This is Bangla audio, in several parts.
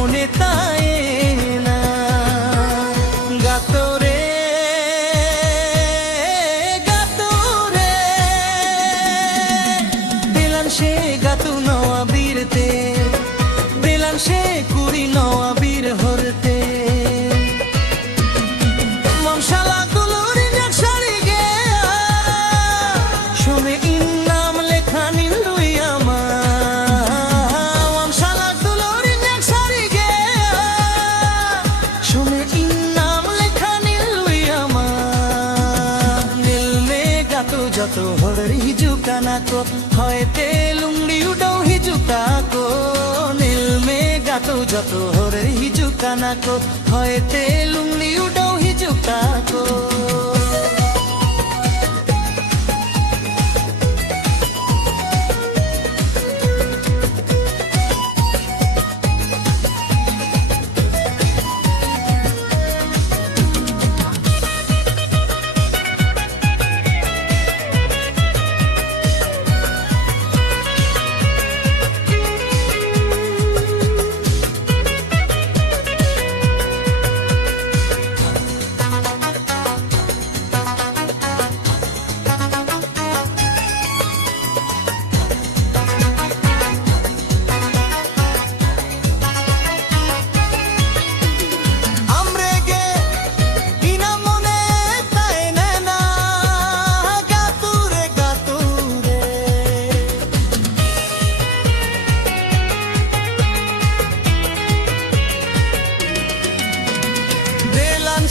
মনে তাই না গাতরে গাতরে দিলান সে গাতু নওয়া বীরতে দিলান সে কুড়ি নওয়া বীর হরতে মনশালা গুলোরি নাকশারি গে শুনে ইনাম লেখা নিলুই আমার মনশালা গুলোরি নাকশারি গে শুনে ইনাম লেখা নিলুই আমার নীল মে গাতো যত হর হিজুকানা কো হয়তে লুংড়ি উডাও হিজুকা কো নীল মে গাতো যত হর হিজুকানা কো হয়তে লুংড়ি উডাও হিজুকা কো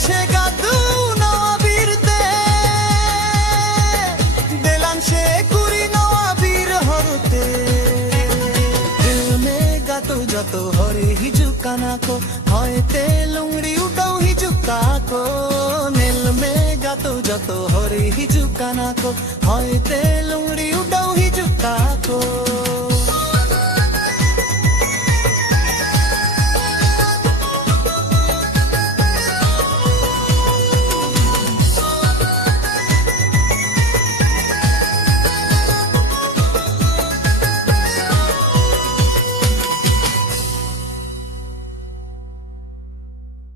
সে গাদু নওয়া বীরতে দিলান সে কুড়ি নওয়া বীর হরতে দিল মে গাতো যত হরে হিজুকানা কো হয়তে লুংড়ি উডাও হিজুকা কো নীল মে গাতো যত হরে হিজুকানা কো হয়তে লুংড়ি উডাও হিজুকা কো